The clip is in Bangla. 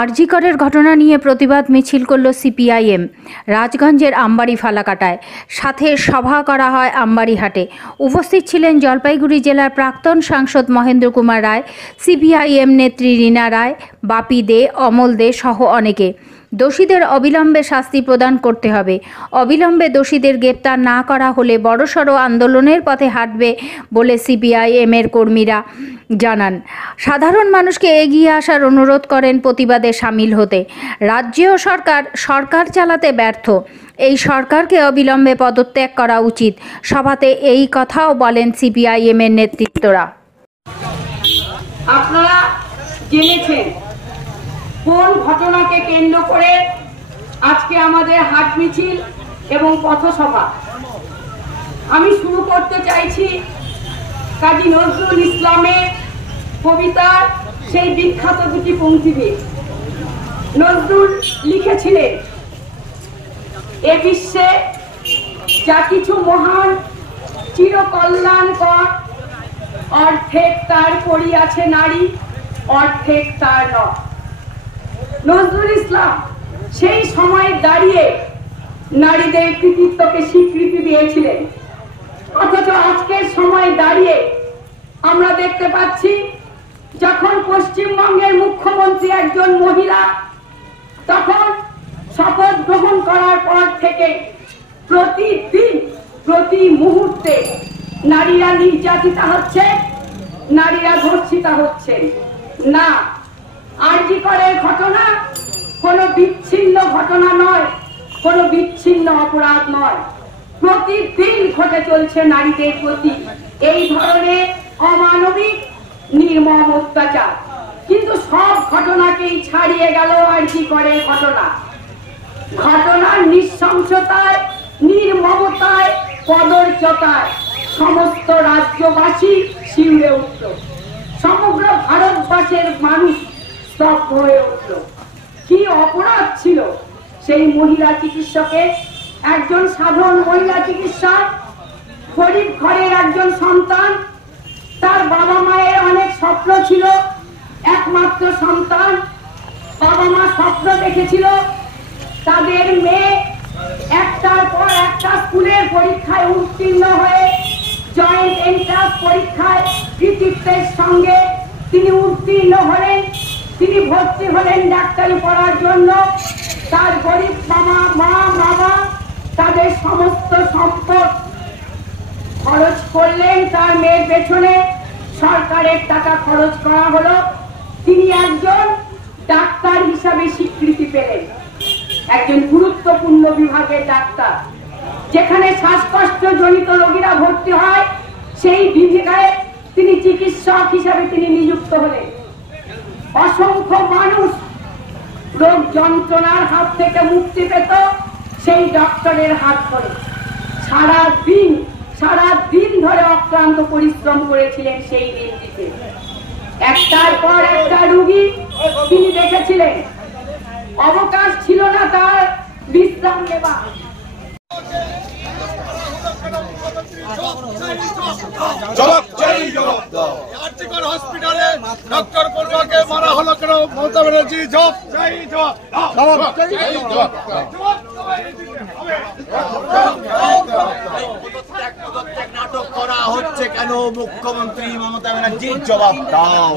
আরজি করের ঘটনা নিয়ে প্রতিবাদ মিছিল করল সিপিআইএম। রাজগঞ্জের আমবাড়ি ফালাকাটায়, সাথে সভা করা হয় আমবাড়িহাটে। উপস্থিত ছিলেন জলপাইগুড়ি জেলার প্রাক্তন সাংসদ মহেন্দ্র কুমার রায়, সিপিআইএম নেত্রী রীনা রায়, বাপি দে, অমল দে সহ অনেকে। দোষীদের অবিলম্বে শাস্তি প্রদান করতে হবে। অবিলম্বে দোষীদের গ্রেপ্তার না করা হলে বড়সড় আন্দোলনের পথে হাঁটবে বলে সিপিআইএমের কর্মীরা জানান। সাধারণ মানুষকে এগিয়ে আসার অনুরোধ করেন প্রতিবাদে সামিল হতে। রাজ্যেও সরকার চালাতে ব্যর্থ, এই সরকারকে অবিলম্বে পদত্যাগ করা উচিত। সভাতে এই কথাও বলেন সিপিআইএমের নেতৃত্বরা। আপনারা জেনেছেন কোন ঘটনাকে কেন্দ্র করে আজকে আমাদের হাট মিছিল এবং পথসভা। আমি শুরু করতে চাইছি কাজী নজরুল ইসলামের কবিতার সেই বিখ্যাত দুটি পংক্তি দিয়ে। নজরুল লিখেছিলেন, এ বিশ্বে যা কিছু মহান চিরকল্যাণকর, অর্ধেক তার করিয়াছে নারী, অর্ধেক তার নয়। নজরুল ইসলাম সেই সময় দাঁড়িয়ে নারীদের কৃতিত্বকে স্বীকৃতি দিয়েছিলেন, অথচ আজকের সময় দাঁড়িয়ে আমরা দেখতে পাচ্ছি যখন পশ্চিমবঙ্গের মুখ্যমন্ত্রী একজন মহিলা, তখন শপথ গ্রহণ করার পর থেকে প্রতিদিন প্রতি মুহূর্তে নারীরা নির্যাতিতা হচ্ছে, নারীরা ধর্ষিতা হচ্ছে। না, আরজি করের ঘটনা কোনো বিচ্ছিন্ন ঘটনা নয়, কোনো বিচ্ছিন্ন অপরাধ নয়। প্রতিদিন ঘটে চলছে নারীদের প্রতি এই ধরনের অমানবিক নির্মম অত্যাচার। কিন্তু সব ঘটনাকেই ছাড়িয়ে গেল আরজি করের ঘটনা। ঘটনার নৃশংসতায়, নির্মমতায়, কদর্যতায় সমস্ত রাজ্যবাসী শিউরে উঠল, সমগ্র ভারতবর্ষের মানুষ স্তব্ধ হয়ে উঠল। কি অপরাধ ছিল সেই মহিলা চিকিৎসকের? একজন সাধারণ মহিলা চিকিৎসক, গরিব ঘরের একজন সন্তান, তার বাবা মায়ের অনেক স্বপ্ন ছিল, একমাত্র সন্তান। বাবা মা স্বপ্ন দেখেছিল তাদের মেয়ে একটার পর একটা স্কুলের পরীক্ষায় উত্তীর্ণ হয়ে জয়েন্ট এন্ট্রান্স পরীক্ষায় কৃতিত্বের সঙ্গে তিনি উত্তীর্ণ হলেন। তিনি ভর্তি হলেন ডাক্তারি পড়ার জন্য। তার গরিব মা বাবা তাদের সমস্ত সম্পদ খরচ করলেন তার মেয়ের পেছনে। সরকারের টাকা খরচ করা হলো, তিনি একজন ডাক্তার হিসাবে স্বীকৃতি পেলেন, একজন গুরুত্বপূর্ণ বিভাগের ডাক্তার। যেখানে শ্বাসকষ্ট জনিত রোগীরা ভর্তি হয় সেই বিভাগে তিনি চিকিৎসক হিসাবে তিনি নিযুক্ত হলেন। অসংখ্য মানুষ রোগ যন্ত্রণার হাত থেকে মুক্তি পেত সেই ডক্টরের হাত ধরে। সারা দিন ধরে অক্লান্ত পরিশ্রম করেছিলেন সেই দিনটিতে। একটার পর একটা রোগী তিনি দেখেছিলেন, অবকাশ ছিল না তার বিশ্রাম নেবার। হসপিটালে ডক্টর পড়ুয়াকে মারা হলো কেন? মমতা ব্যানার্জি জবাব চাই, নাটক করা হচ্ছে কেন? মুখ্যমন্ত্রী মমতা ব্যানার্জি জবাব দাও।